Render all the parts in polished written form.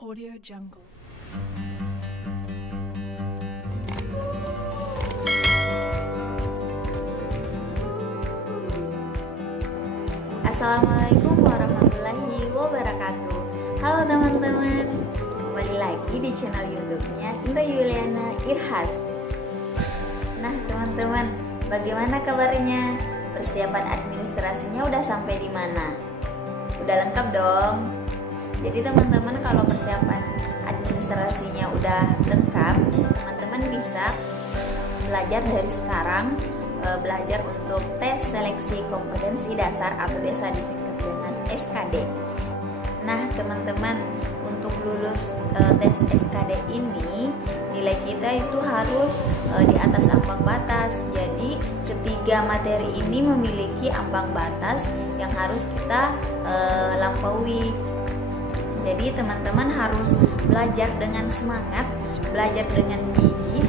Audio Jungle. Assalamualaikum warahmatullahi wabarakatuh. Halo teman-teman, kembali lagi di channel YouTube-nya Indra Yuliana Irhas. Nah teman-teman, bagaimana kabarnya? Persiapan administrasinya udah sampai di mana? Udah lengkap dong. Jadi teman-teman, kalau persiapan administrasinya udah lengkap, teman-teman bisa belajar dari sekarang, belajar untuk tes seleksi kompetensi dasar atau biasa disingkat dengan SKD. Nah teman-teman, untuk lulus tes SKD ini nilai kita itu harus di atas ambang batas. Jadi ketiga materi ini memiliki ambang batas yang harus kita lampaui. Jadi teman-teman harus belajar dengan semangat, belajar dengan gigih,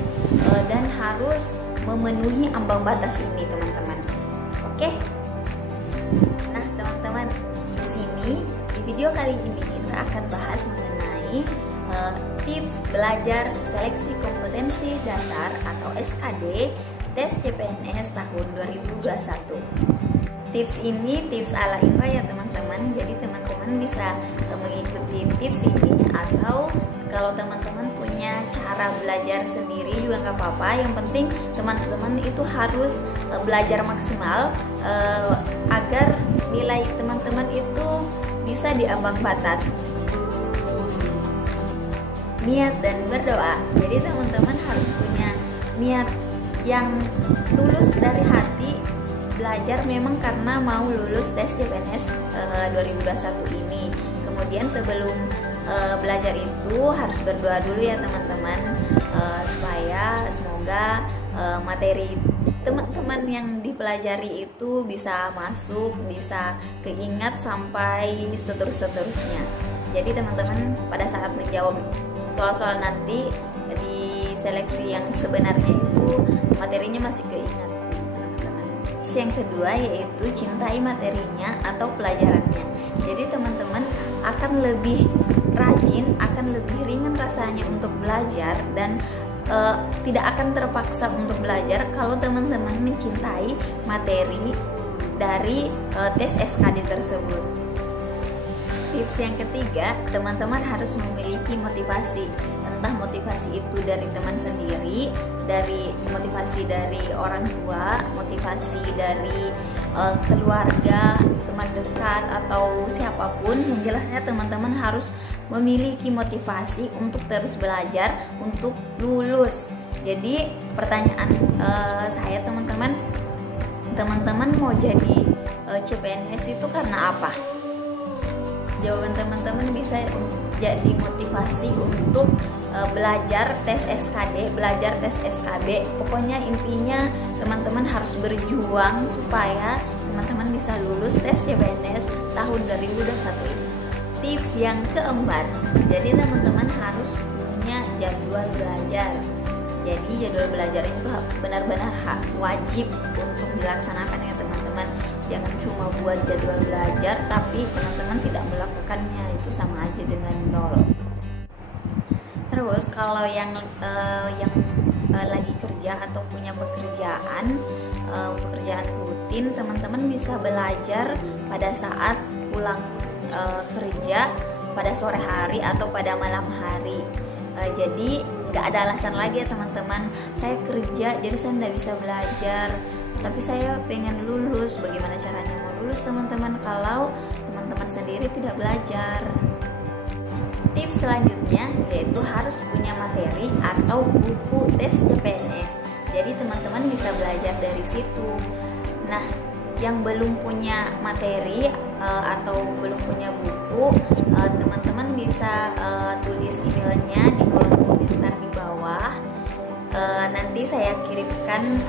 dan harus memenuhi ambang batas ini teman-teman. Oke? Nah teman-teman, di sini di video kali ini kita akan bahas mengenai tips belajar seleksi kompetensi dasar atau SKD tes CPNS tahun 2021. Tips ini tips ala Indra ya teman-teman. Jadi teman-teman bisa mengikuti tips ini, atau kalau teman-teman punya cara belajar sendiri juga nggak apa-apa. Yang penting teman-teman itu harus belajar maksimal agar nilai teman-teman itu bisa di ambang batas. Niat dan berdoa. Jadi teman-teman harus punya niat yang tulus dari hati, belajar memang karena mau lulus tes CPNS 2021 ini. Kemudian sebelum belajar itu harus berdoa dulu ya teman-teman, supaya semoga materi teman-teman yang dipelajari itu bisa masuk, bisa keingat sampai seterusnya. Jadi teman-teman pada saat menjawab soal-soal nanti di seleksi yang sebenarnya itu materinya masih keingat. Yang kedua yaitu cintai materinya atau pelajarannya. Jadi teman-teman akan lebih rajin, akan lebih ringan rasanya untuk belajar, dan tidak akan terpaksa untuk belajar kalau teman-teman mencintai materi dari tes SKD tersebut. Tips yang ketiga, teman-teman harus memiliki motivasi. Entah motivasi itu dari teman sendiri, dari motivasi dari orang tua, motivasi dari keluarga, teman dekat, atau siapapun. Yang jelasnya teman-teman harus memiliki motivasi untuk terus belajar, untuk lulus. Jadi pertanyaan saya teman-teman mau jadi CPNS itu karena apa? Jawaban teman-teman bisa jadi motivasi untuk belajar tes SKD, belajar tes SKB. Pokoknya intinya teman-teman harus berjuang supaya teman-teman bisa lulus tes CPNS tahun 2021 ini. Tips yang keempat, jadi teman-teman harus punya jadwal belajar. Jadi jadwal belajar itu benar-benar wajib untuk dilaksanakan ya teman-teman. Jangan cuma buat jadwal belajar tapi teman-teman tidak melakukannya, itu sama aja dengan nol. Terus kalau yang lagi kerja atau punya pekerjaan rutin, teman-teman bisa belajar pada saat pulang kerja pada sore hari atau pada malam hari. Jadi nggak ada alasan lagi ya teman-teman, saya kerja jadi saya nggak bisa belajar, tapi saya pengen lulus. Bagaimana caranya mau lulus teman-teman kalau teman-teman sendiri tidak belajar? Tips selanjutnya yaitu harus punya materi atau buku tes CPNS. Jadi teman-teman bisa belajar dari situ. Nah, yang belum punya materi atau belum punya buku, teman-teman bisa tulis emailnya di kolom komentar di bawah. Nanti saya kirimkan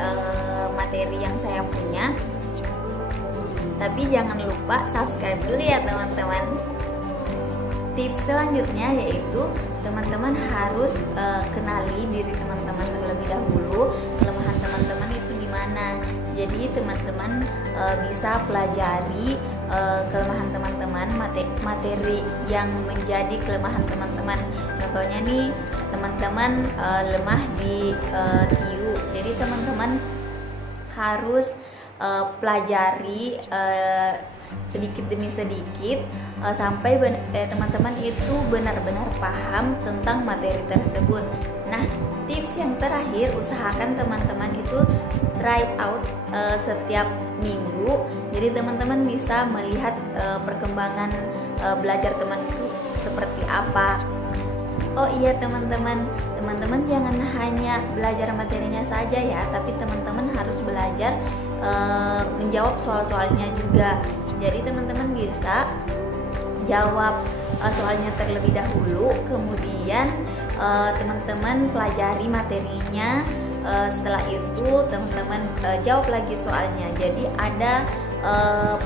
materi yang saya punya. Tapi jangan lupa subscribe dulu ya teman-teman. Tips selanjutnya yaitu teman-teman harus kenali diri teman-teman terlebih dahulu. Kelemahan teman-teman itu di mana? Jadi teman-teman bisa pelajari kelemahan teman-teman, materi yang menjadi kelemahan teman-teman teman-teman. Contohnya nih teman-teman lemah di TIU, jadi teman-teman harus pelajari sedikit demi sedikit sampai teman-teman itu benar-benar paham tentang materi tersebut. Nah, tips yang terakhir, usahakan teman-teman itu try out setiap minggu. Jadi teman-teman bisa melihat perkembangan belajar teman itu seperti apa. Oh iya teman-teman jangan hanya belajar materinya saja ya, tapi teman-teman harus belajar menjawab soal-soalnya juga. Jadi teman-teman bisa jawab soalnya terlebih dahulu, kemudian teman-teman pelajari materinya, setelah itu teman-teman jawab lagi soalnya. Jadi ada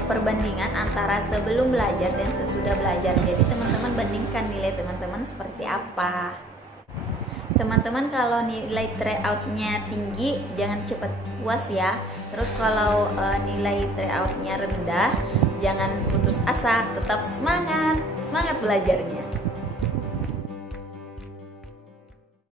perbandingan antara sebelum belajar dan sesudah belajar. Jadi teman-teman bandingkan nilai teman-teman seperti apa. Teman-teman kalau nilai tryout-nya tinggi jangan cepat puas ya. Terus kalau nilai tryout-nya rendah jangan putus asa, tetap semangat belajarnya.